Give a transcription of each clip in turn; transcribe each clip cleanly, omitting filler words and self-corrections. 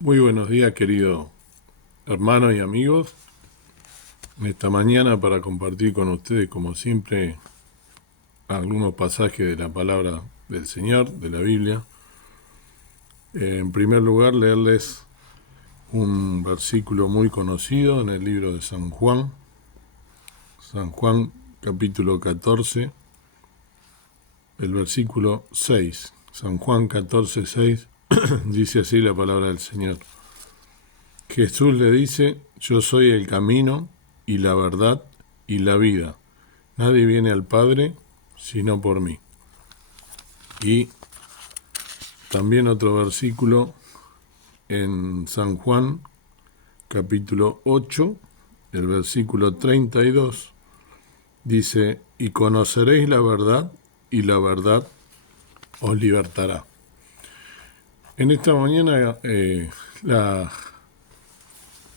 Muy buenos días, queridos hermanos y amigos. En esta mañana para compartir con ustedes, como siempre, algunos pasajes de la palabra del Señor, de la Biblia. En primer lugar, leerles un versículo muy conocido en el libro de San Juan. San Juan, capítulo 14, el versículo 6. San Juan 14, 6, dice así la palabra del Señor. Jesús le dice: yo soy el camino y la verdad y la vida. Nadie viene al Padre sino por mí. Y también otro versículo en San Juan, capítulo 8, el versículo 32, dice: y conoceréis la verdad, y la verdad os libertará. En esta mañana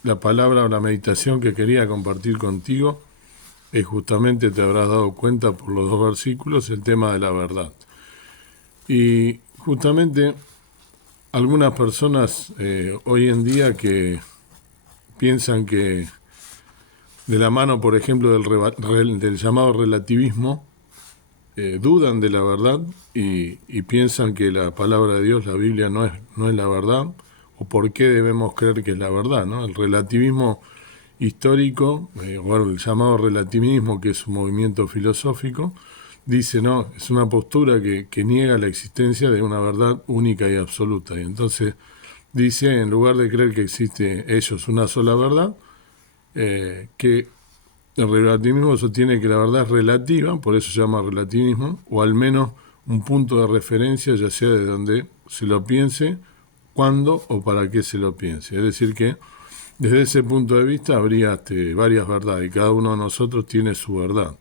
la palabra o la meditación que quería compartir contigo es justamente, te habrás dado cuenta por los dos versículos, el tema de la verdad. Y justamente algunas personas hoy en día que piensan que de la mano, por ejemplo, del llamado relativismo, dudan de la verdad y piensan que la palabra de Dios, la Biblia, no es la verdad, o por qué debemos creer que es la verdad, ¿no? El relativismo histórico, o el llamado relativismo, que es un movimiento filosófico, dice: no, es una postura que niega la existencia de una verdad única y absoluta. Y entonces dice, en lugar de creer que existe ellos una sola verdad, que el relativismo sostiene que la verdad es relativa, por eso se llama relativismo, o al menos un punto de referencia, ya sea de donde se lo piense, cuándo o para qué se lo piense. Es decir que desde ese punto de vista habría varias verdades y cada uno de nosotros tiene su verdad.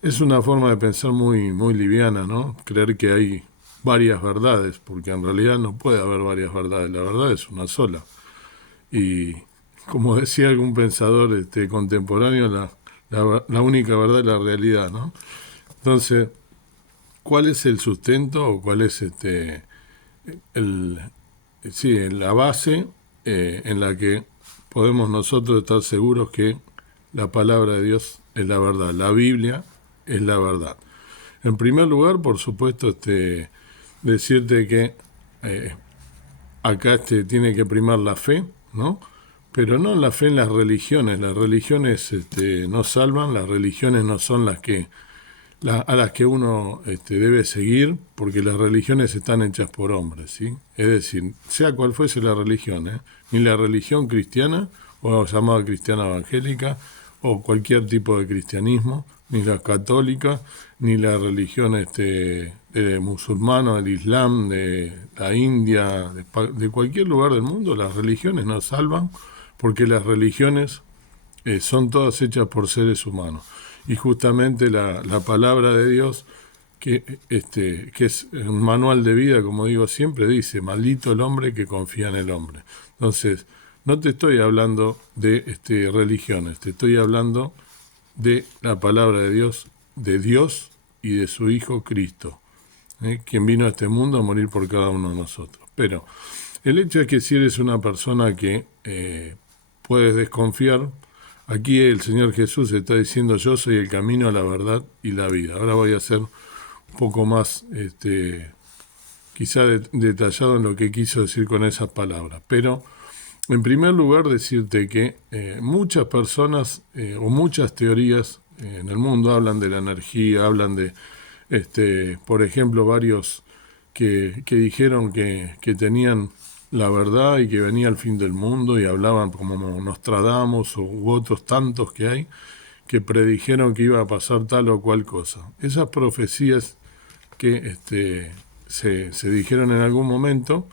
Es una forma de pensar muy, muy liviana, ¿no? Creer que hay varias verdades, porque en realidad no puede haber varias verdades, la verdad es una sola. Y como decía algún pensador contemporáneo, la única verdad es la realidad, ¿no? Entonces, ¿cuál es el sustento o cuál es el, la base en la que podemos nosotros estar seguros que la palabra de Dios es la verdad, la Biblia es la verdad? En primer lugar, por supuesto, decirte que acá tiene que primar la fe, ¿no? Pero no la fe en las religiones. Las religiones no salvan, las religiones no son a las que uno debe seguir, porque las religiones están hechas por hombres, ¿sí? Es decir, sea cual fuese la religión, ni la religión cristiana, o llamada cristiana evangélica, o cualquier tipo de cristianismo, ni la católica, ni la religión musulmana, del Islam, de la India, de cualquier lugar del mundo. Las religiones no salvan, porque las religiones son todas hechas por seres humanos. Y justamente la palabra de Dios, que es un manual de vida, como digo siempre, dice: maldito el hombre que confía en el hombre. Entonces, no te estoy hablando de religiones, te estoy hablando de la palabra de Dios y de su Hijo Cristo, quien vino a este mundo a morir por cada uno de nosotros. Pero el hecho es que si eres una persona que puedes desconfiar, aquí el Señor Jesús está diciendo: yo soy el camino, la verdad y la vida. Ahora voy a ser un poco más quizá detallado en lo que quiso decir con esas palabras. Pero en primer lugar, decirte que muchas personas o muchas teorías en el mundo hablan de la energía, hablan de, por ejemplo, varios que dijeron que tenían la verdad y que venía el fin del mundo, y hablaban como Nostradamus u otros tantos que hay, que predijeron que iba a pasar tal o cual cosa. Esas profecías que se dijeron en algún momento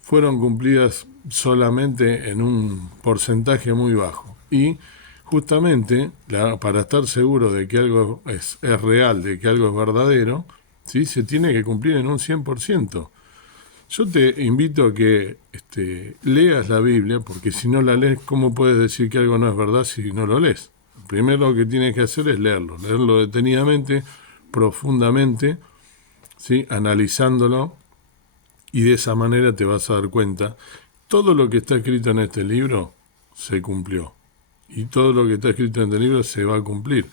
fueron cumplidas solamente en un porcentaje muy bajo. Y justamente para estar seguro de que algo es real, de que algo es verdadero, ¿sí?, se tiene que cumplir en un 100%. Yo te invito a que leas la Biblia, porque si no la lees, ¿cómo puedes decir que algo no es verdad si no lo lees? Primero lo que tienes que hacer es leerlo detenidamente, profundamente, ¿sí?, analizándolo, y de esa manera te vas a dar cuenta todo lo que está escrito en este libro se cumplió. Y todo lo que está escrito en este libro se va a cumplir.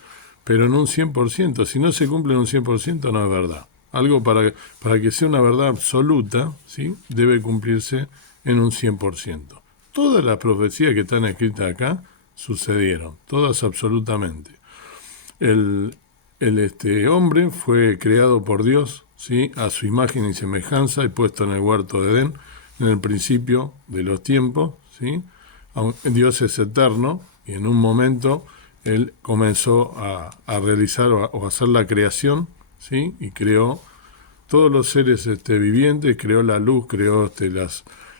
Pero en un 100%. Si no se cumple en un 100%, no es verdad. Algo para que sea una verdad absoluta, ¿sí?, debe cumplirse en un 100%. Todas las profecías que están escritas acá sucedieron. Todas absolutamente. El hombre fue creado por Dios, ¿sí?, a su imagen y semejanza y puesto en el huerto de Edén, en el principio de los tiempos, ¿sí? Dios es eterno y en un momento Él comenzó a realizar o a hacer la creación, ¿sí?, y creó todos los seres vivientes, creó la luz, creó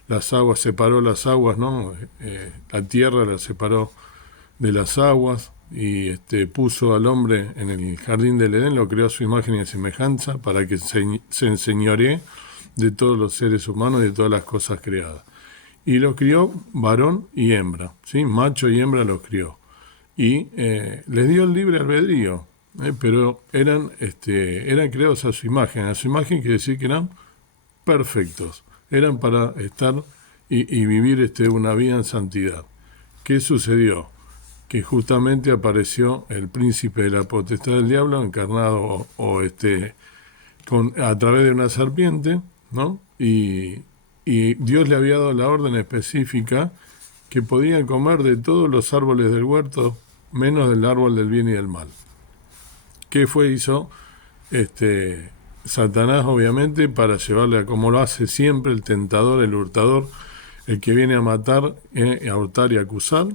las aguas, separó las aguas, ¿no? La tierra la separó de las aguas y puso al hombre en el jardín del Edén, lo creó a su imagen y semejanza para que se enseñoree de todos los seres humanos y de todas las cosas creadas. Y los crió varón y hembra, ¿sí? Macho y hembra los crió. Y les dio el libre albedrío, pero eran creados a su imagen quiere decir que eran perfectos, eran para estar y vivir una vida en santidad. ¿Qué sucedió? Que justamente apareció el príncipe de la potestad del diablo, encarnado a través de una serpiente, ¿no? Y Dios le había dado la orden específica que podían comer de todos los árboles del huerto, menos del árbol del bien y del mal. ¿Qué hizo Satanás, obviamente, para llevarle a, como lo hace siempre el tentador, el hurtador, el que viene a matar, a hurtar y a acusar?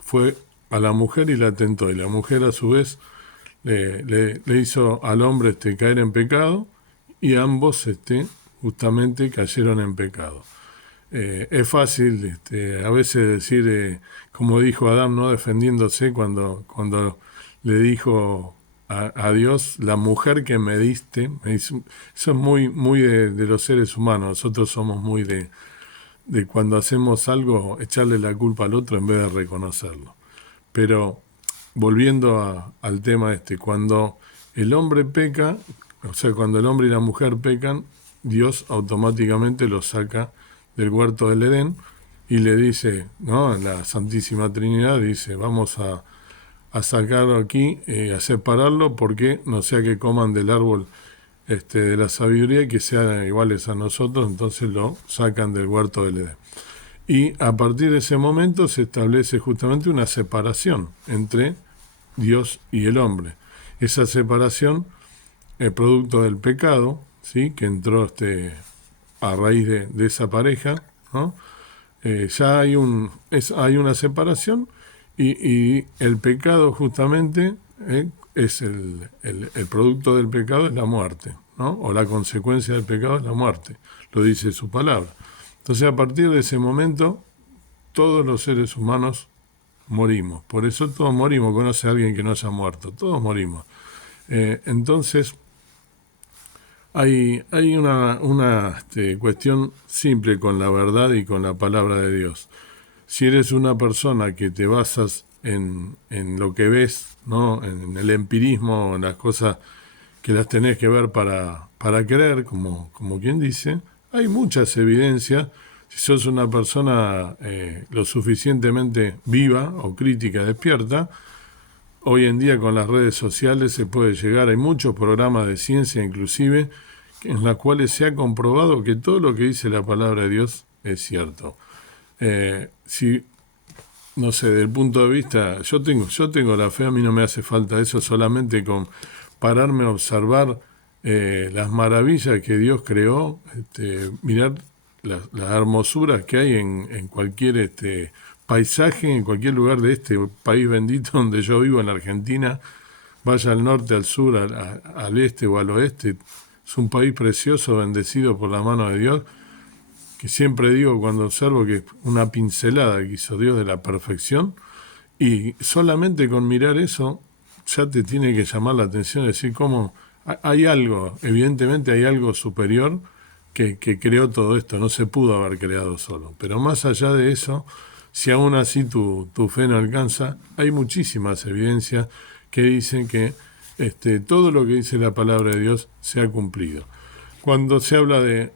Fue a la mujer y la tentó, y la mujer a su vez le hizo al hombre caer en pecado, y ambos justamente cayeron en pecado. Es fácil a veces decir, como dijo Adán, ¿no?, defendiéndose cuando le dijo a Dios, la mujer que me diste, eso es muy, muy de los seres humanos. Nosotros somos muy de cuando hacemos algo, echarle la culpa al otro en vez de reconocerlo. Pero volviendo al tema cuando el hombre peca, o sea, cuando el hombre y la mujer pecan, Dios automáticamente los saca del huerto del Edén y le dice, ¿no?, la Santísima Trinidad dice, vamos a sacarlo aquí, a separarlo, porque no sea que coman del árbol de la sabiduría y que sean iguales a nosotros. Entonces lo sacan del huerto del Edén. Y a partir de ese momento se establece justamente una separación entre Dios y el hombre. Esa separación es producto del pecado, ¿sí?, que entró a raíz de esa pareja, ¿no? Ya hay una separación y el pecado justamente es el producto del pecado es la muerte, ¿no? O la consecuencia del pecado es la muerte, lo dice su palabra. Entonces, a partir de ese momento, todos los seres humanos morimos. Por eso todos morimos. Conoce a alguien que no haya muerto. Todos morimos. Entonces, hay una cuestión simple con la verdad y con la palabra de Dios. Si eres una persona que te basas en lo que ves, ¿no?, en el empirismo, en las cosas que las tenés que ver para creer, como quien dice, hay muchas evidencias. Si sos una persona lo suficientemente viva o crítica, despierta, hoy en día con las redes sociales se puede llegar, hay muchos programas de ciencia inclusive, en los cuales se ha comprobado que todo lo que dice la palabra de Dios es cierto. Si, no sé, desde el punto de vista, yo tengo la fe, a mí no me hace falta eso, solamente con pararme a observar las maravillas que Dios creó, mirar las hermosuras que hay en cualquier paisaje, en cualquier lugar de este país bendito donde yo vivo, en la Argentina, vaya al norte, al sur, al este o al oeste. Es un país precioso, bendecido por la mano de Dios, que siempre digo cuando observo que una pincelada que hizo Dios de la perfección, y solamente con mirar eso ya te tiene que llamar la atención, decir cómo hay algo, evidentemente hay algo superior que creó todo esto, no se pudo haber creado solo. Pero más allá de eso, si aún así tu fe no alcanza, hay muchísimas evidencias que dicen que todo lo que dice la palabra de Dios se ha cumplido. Cuando se habla de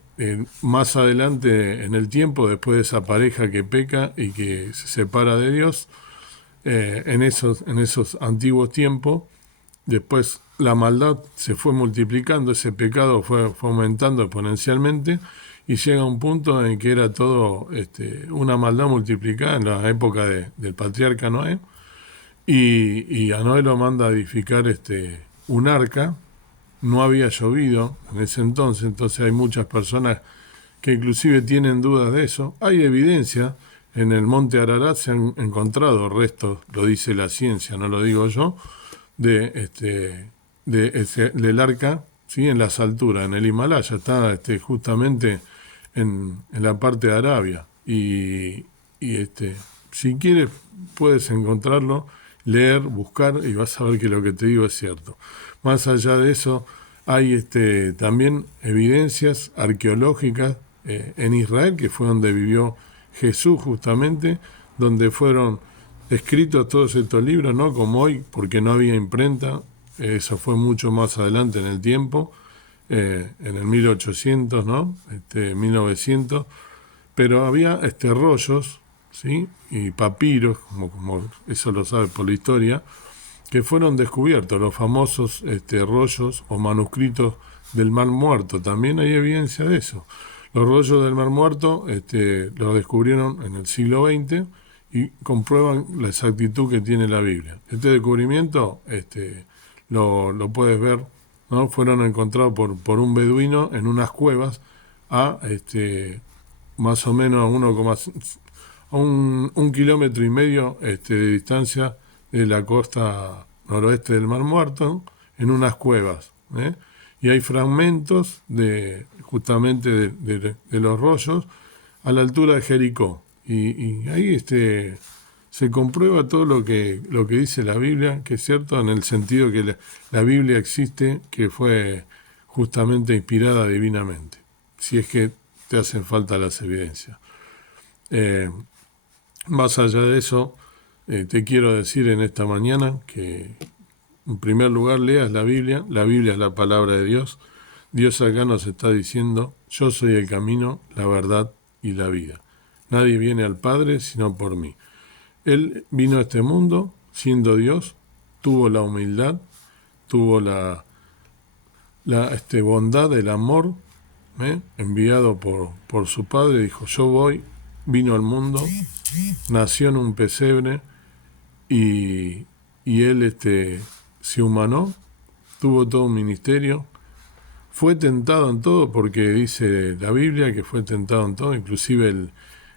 más adelante en el tiempo, después de esa pareja que peca y que se separa de Dios, en esos antiguos tiempos, después la maldad se fue multiplicando, ese pecado fue aumentando exponencialmente y llega a un punto en que era todo una maldad multiplicada en la época del patriarca Noé, y a Noé lo manda a edificar un arca. No había llovido en ese entonces hay muchas personas que inclusive tienen dudas de eso. Hay evidencia, en el monte Ararat se han encontrado restos, lo dice la ciencia, no lo digo yo, del arca, ¿sí? En las alturas, en el Himalaya, está justamente en la parte de Arabia. Y si quieres, puedes encontrarlo, leer, buscar, y vas a ver que lo que te digo es cierto. Más allá de eso, hay también evidencias arqueológicas en Israel, que fue donde vivió Jesús justamente, donde fueron escritos todos estos libros, no como hoy, porque no había imprenta. Eso fue mucho más adelante en el tiempo, en el 1800, ¿no? 1900, pero había rollos, ¿sí? Y papiros, como eso lo sabes por la historia, que fueron descubiertos, los famosos rollos o manuscritos del Mar Muerto. También hay evidencia de eso. Los rollos del Mar Muerto los descubrieron en el siglo XX y comprueban la exactitud que tiene la Biblia. Este descubrimiento lo puedes ver, ¿no? Fueron encontrados por un beduino en unas cuevas a más o menos a un kilómetro y medio de distancia de la costa noroeste del Mar Muerto, en unas cuevas. Y hay fragmentos justamente de los rollos a la altura de Jericó. Y ahí se comprueba todo lo que dice la Biblia, que es cierto, en el sentido que la Biblia existe, que fue justamente inspirada divinamente, si es que te hacen falta las evidencias. Más allá de eso, te quiero decir en esta mañana que, en primer lugar, leas la Biblia es la palabra de Dios. Dios acá nos está diciendo: yo soy el camino, la verdad y la vida. Nadie viene al Padre sino por mí. Él vino a este mundo siendo Dios, tuvo la humildad, tuvo la bondad, el amor, enviado por su Padre. Dijo: yo voy, vino al mundo, nació en un pesebre y él se humanó, tuvo todo un ministerio, fue tentado en todo, porque dice la Biblia que fue tentado en todo, inclusive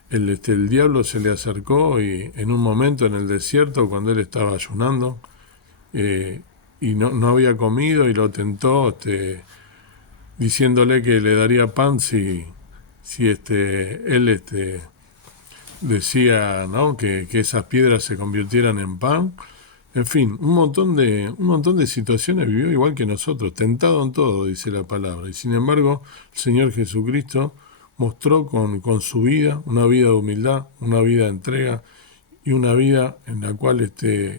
el diablo se le acercó y en un momento en el desierto, cuando él estaba ayunando y no había comido, y lo tentó diciéndole que le daría pan si él decía, ¿no? que esas piedras se convirtieran en pan. En fin, un montón de situaciones vivió igual que nosotros, tentado en todo, dice la palabra. Y sin embargo, el Señor Jesucristo mostró con su vida una vida de humildad, una vida de entrega y una vida en la cual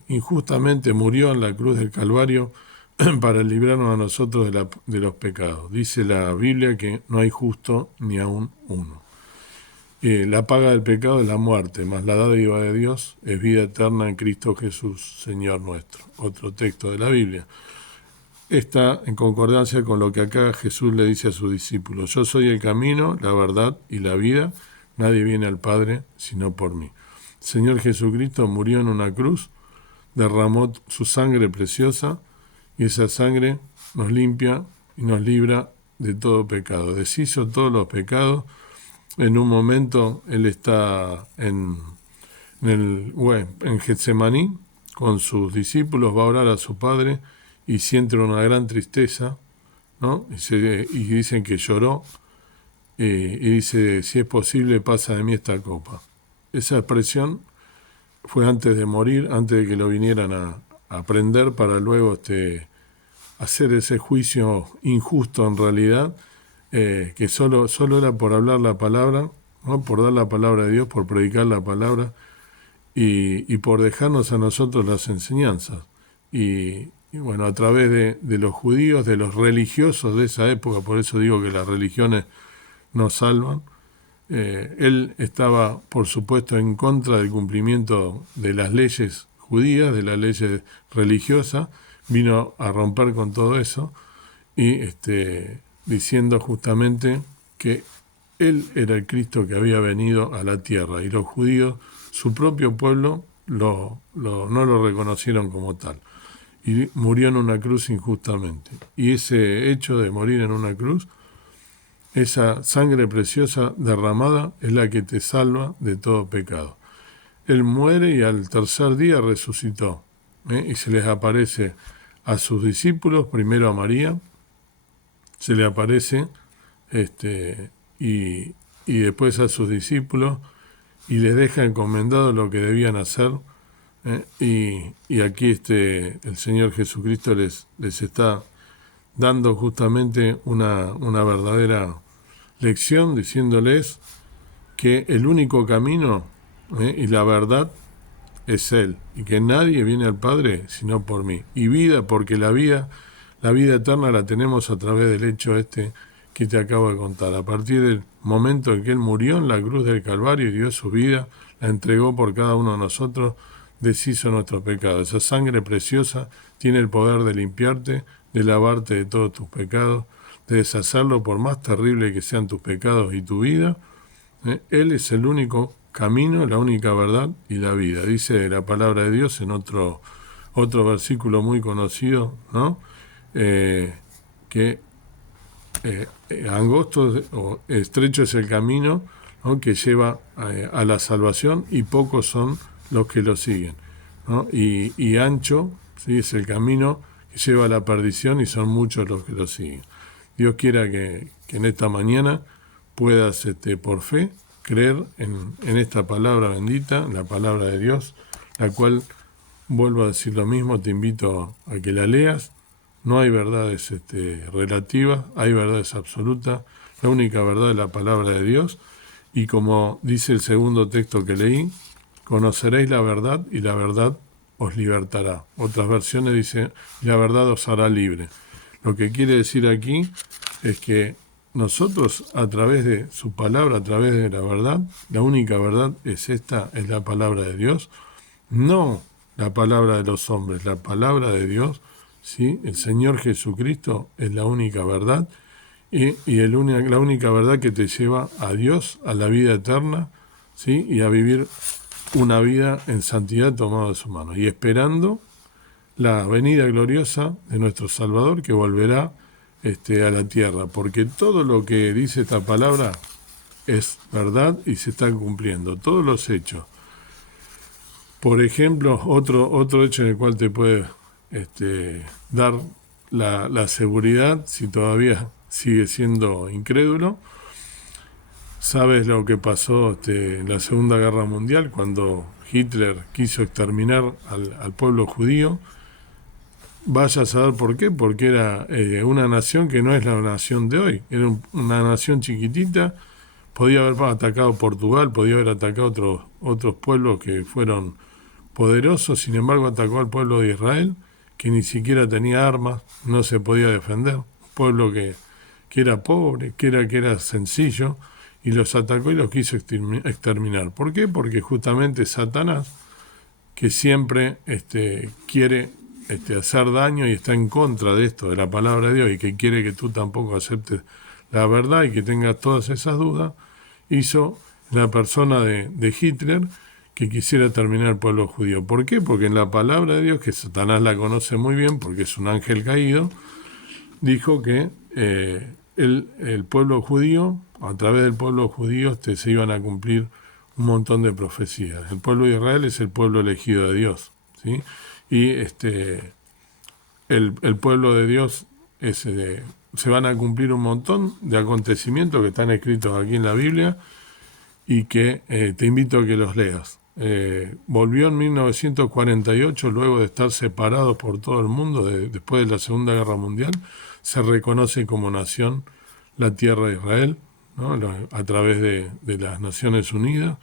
injustamente murió en la cruz del Calvario para librarnos a nosotros de los pecados. Dice la Biblia que no hay justo ni aún uno. La paga del pecado es la muerte, mas la dádiva de Dios es vida eterna en Cristo Jesús, Señor nuestro. Otro texto de la Biblia. Está en concordancia con lo que acá Jesús le dice a sus discípulos: yo soy el camino, la verdad y la vida, nadie viene al Padre sino por mí. El Señor Jesucristo murió en una cruz, derramó su sangre preciosa, y esa sangre nos limpia y nos libra de todo pecado, deshizo todos los pecados. En un momento él está en Getsemaní con sus discípulos, va a orar a su Padre y siente una gran tristeza, ¿no? Y dicen que lloró, y dice: si es posible, pasa de mí esta copa. Esa expresión fue antes de morir, antes de que lo vinieran a prender, para luego hacer ese juicio injusto en realidad, que solo era por hablar la palabra, ¿no? Por dar la palabra de Dios, por predicar la palabra y por dejarnos a nosotros las enseñanzas. Y bueno, a través de los judíos, de los religiosos de esa época, por eso digo que las religiones nos salvan. Él estaba, por supuesto, en contra del cumplimiento de las leyes judías, de las leyes religiosas, vino a romper con todo eso y diciendo justamente que él era el Cristo que había venido a la tierra y los judíos, su propio pueblo, no lo reconocieron como tal y murió en una cruz injustamente. Y ese hecho de morir en una cruz, esa sangre preciosa derramada es la que te salva de todo pecado. Él muere y al tercer día resucitó, y se les aparece a sus discípulos, primero a María, se le aparece y después a sus discípulos y les deja encomendado lo que debían hacer. Y aquí el Señor Jesucristo les está dando justamente una verdadera lección, diciéndoles que el único camino y la verdad es Él, y que nadie viene al Padre sino por mí. Y vida, porque la vida eterna la tenemos a través del hecho que te acabo de contar. A partir del momento en que Él murió en la cruz del Calvario y dio su vida, la entregó por cada uno de nosotros, deshizo nuestro pecado. Esa sangre preciosa tiene el poder de limpiarte, de lavarte de todos tus pecados, de deshacerlo por más terrible que sean tus pecados y tu vida. Él es el único camino, la única verdad y la vida. Dice la palabra de Dios en otro versículo muy conocido, ¿no? Que angosto o estrecho es el camino, ¿no?, que lleva a la salvación y pocos son los que lo siguen, ¿no? Y ancho, ¿sí?, es el camino que lleva a la perdición y son muchos los que lo siguen. Dios quiera que en esta mañana puedas por fe creer en esta palabra bendita, la palabra de Dios, la cual, vuelvo a decir lo mismo, te invito a que la leas. No hay verdades relativas, hay verdades absolutas. La única verdad es la palabra de Dios. Y como dice el segundo texto que leí, conoceréis la verdad y la verdad os libertará. Otras versiones dicen, la verdad os hará libre. Lo que quiere decir aquí es que nosotros, a través de su palabra, a través de la verdad, la única verdad es la palabra de Dios, no la palabra de los hombres, la palabra de Dios, ¿sí? El Señor Jesucristo es la única verdad y la única verdad que te lleva a Dios, a la vida eterna, ¿sí?, y a vivir una vida en santidad tomada de su mano y esperando la venida gloriosa de nuestro Salvador que volverá a la tierra, porque todo lo que dice esta palabra es verdad y se está cumpliendo, todos los hechos. Por ejemplo, otro hecho en el cual te puede dar la seguridad, si todavía sigue siendo incrédulo, sabes lo que pasó en la Segunda Guerra Mundial, cuando Hitler quiso exterminar al pueblo judío. Vaya a saber por qué, porque era una nación que no es la nación de hoy, era una nación chiquitita, podía haber atacado Portugal, podía haber atacado otros pueblos que fueron poderosos, sin embargo atacó al pueblo de Israel, que ni siquiera tenía armas, no se podía defender, un pueblo que era pobre, que era sencillo, y los atacó y los quiso exterminar. ¿Por qué? Porque justamente Satanás, que siempre quiere hacer daño y está en contra de esto, de la palabra de Dios, y que quiere que tú tampoco aceptes la verdad y que tengas todas esas dudas, hizo la persona de Hitler que quisiera terminar el pueblo judío. ¿Por qué? Porque en la palabra de Dios, que Satanás la conoce muy bien porque es un ángel caído, dijo que el pueblo judío, a través del pueblo judío se iban a cumplir un montón de profecías. El pueblo de Israel es el pueblo elegido de Dios, ¿sí? Y el pueblo de Dios se van a cumplir un montón de acontecimientos que están escritos aquí en la Biblia y que te invito a que los leas. Volvió en 1948, luego de estar separados por todo el mundo, después de la Segunda Guerra Mundial, se reconoce como nación la tierra de Israel, ¿no?, a través de las Naciones Unidas,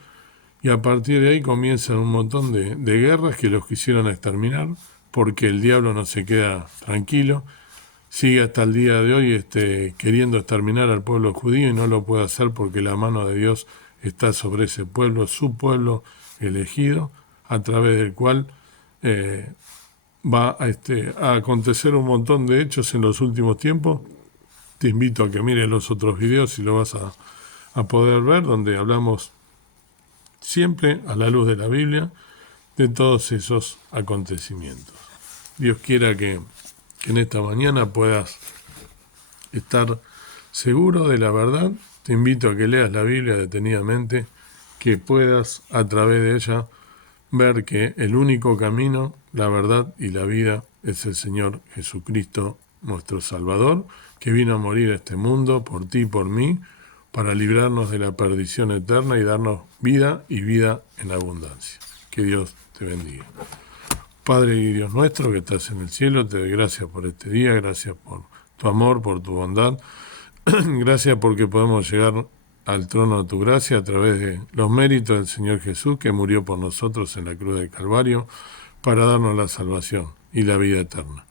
y a partir de ahí comienzan un montón de guerras que los quisieron exterminar, porque el diablo no se queda tranquilo, sigue hasta el día de hoy queriendo exterminar al pueblo judío y no lo puede hacer porque la mano de Dios está sobre ese pueblo, su pueblo elegido, a través del cual va a acontecer un montón de hechos en los últimos tiempos. Te invito a que mires los otros videos y lo vas a poder ver, donde hablamos siempre a la luz de la Biblia de todos esos acontecimientos. Dios quiera que en esta mañana puedas estar seguro de la verdad. Te invito a que leas la Biblia detenidamente, que puedas a través de ella ver que el único camino, la verdad y la vida es el Señor Jesucristo, nuestro Salvador, que vino a morir a este mundo por ti y por mí, para librarnos de la perdición eterna y darnos vida y vida en abundancia. Que Dios te bendiga. Padre y Dios nuestro que estás en el cielo, te doy gracias por este día, gracias por tu amor, por tu bondad, gracias porque podemos llegar al trono de tu gracia a través de los méritos del Señor Jesús, que murió por nosotros en la cruz del Calvario para darnos la salvación y la vida eterna.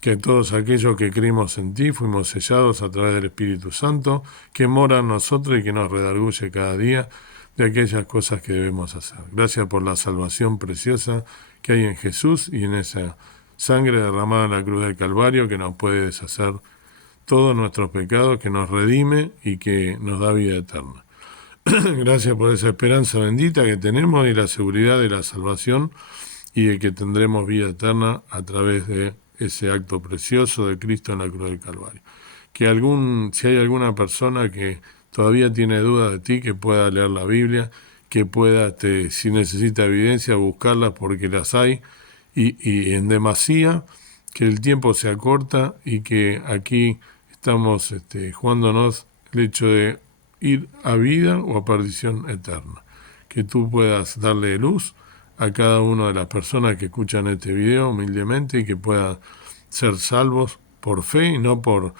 Que todos aquellos que creímos en ti fuimos sellados a través del Espíritu Santo, que mora en nosotros y que nos redarguye cada día de aquellas cosas que debemos hacer. Gracias por la salvación preciosa que hay en Jesús y en esa sangre derramada en la cruz del Calvario que nos puede deshacer todos nuestros pecados, que nos redime y que nos da vida eterna. Gracias por esa esperanza bendita que tenemos y la seguridad de la salvación y de que tendremos vida eterna a través de ese acto precioso de Cristo en la cruz del Calvario. Que si hay alguna persona que todavía tiene duda de ti, que pueda leer la Biblia, que pueda, si necesita evidencia, buscarlas porque las hay, y en demasía, que el tiempo se acorta y que aquí estamos jugándonos el hecho de ir a vida o a perdición eterna. Que tú puedas darle luz a cada una de las personas que escuchan este video humildemente y que puedan ser salvos por fe y no por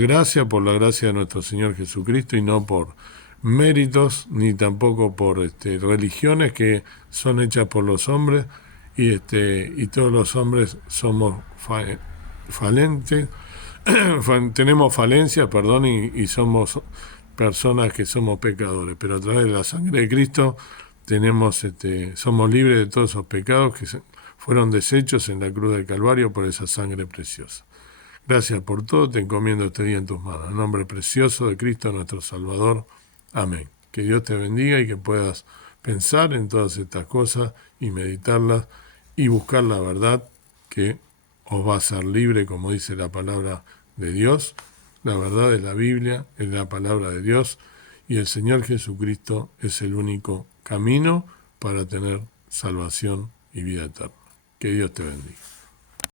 gracia, por la gracia de nuestro Señor Jesucristo y no por méritos ni tampoco por religiones que son hechas por los hombres y todos los hombres somos falentes, tenemos falencias, perdón, y somos personas que somos pecadores, pero a través de la sangre de Cristo somos libres de todos esos pecados que fueron deshechos en la cruz del Calvario por esa sangre preciosa. Gracias por todo, te encomiendo este día en tus manos. En nombre precioso de Cristo nuestro Salvador. Amén. Que Dios te bendiga y que puedas pensar en todas estas cosas y meditarlas y buscar la verdad que os va a hacer libre, como dice la palabra de Dios. La verdad de la Biblia es la palabra de Dios y el Señor Jesucristo es el único camino para tener salvación y vida eterna. Que Dios te bendiga.